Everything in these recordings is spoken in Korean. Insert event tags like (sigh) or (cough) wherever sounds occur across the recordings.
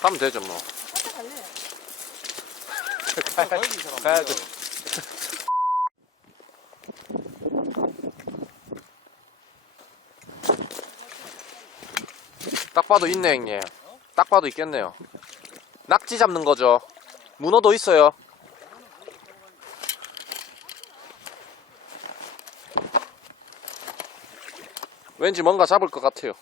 하면 되죠 뭐. 갈래. 가야, 가야죠. 딱 봐도 있네 형님. 딱 봐도 있겠네요. 낙지 잡는 거죠. 문어도 있어요. 왠지 뭔가 잡을 것 같아요.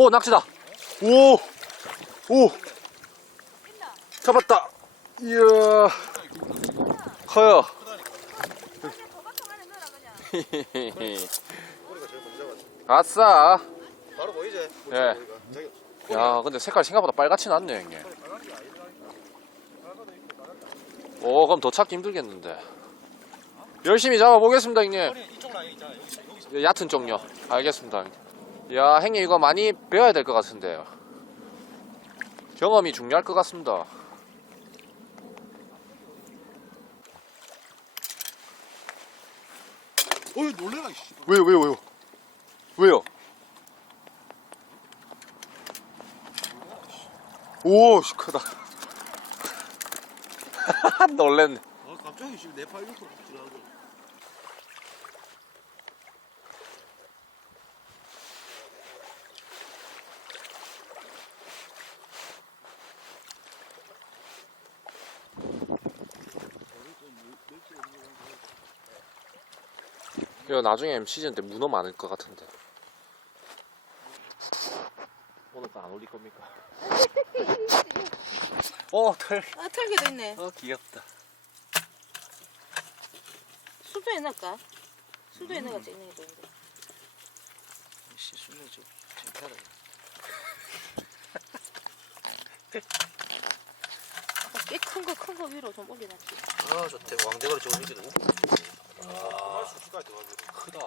오 낚시다. 오, 오, 잡았다. 이야, 커요. (laughs) 아싸. 바로 보이지? 예. 야, 근데 색깔 생각보다 빨갛지 않네, 형님. 오, 그럼 더 찾기 힘들겠는데. 열심히 잡아보겠습니다, 형님. 얕은 쪽요. 알겠습니다. 형님. 야, 형님 이거 많이 배워야 될 것 같은데요. 경험이 중요할 것 같습니다. 어이 놀래라 씨. 왜요, 왜요, 왜요? 왜요? 오, 씨, 크다. (laughs) 놀랬네. 어 갑자기 지금 내팔 옆으로 들어가고. 이거 나중에 시즌 때 문어 많을 것 같은데. 오늘 거안 올릴 겁니까? (laughs) 어, 털. 아 털개도 있네. 어, 귀엽다. 수도에 넣을까? 수도에 넣어가 찍는 게 좋은데. 씨 술래 좀 괜찮아. 꽤 큰 거 큰 거 위로 좀 올려놨지. 아 좋대. 왕대가리 저거 있거 든. 아 수치가 들어가지고. 크다.